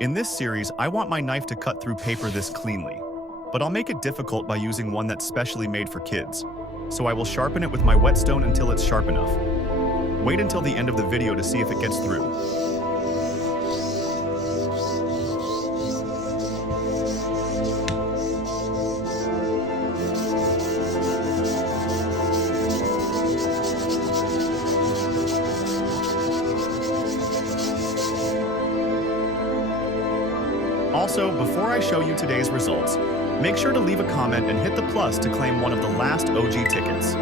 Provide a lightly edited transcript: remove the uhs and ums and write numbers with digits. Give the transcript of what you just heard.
In this series, I want my knife to cut through paper this cleanly, but I'll make it difficult by using one that's specially made for kids. So I will sharpen it with my whetstone until it's sharp enough. Wait until the end of the video to see if it gets through. Also, before I show you today's results, make sure to leave a comment and hit the plus to claim one of the last OG tickets.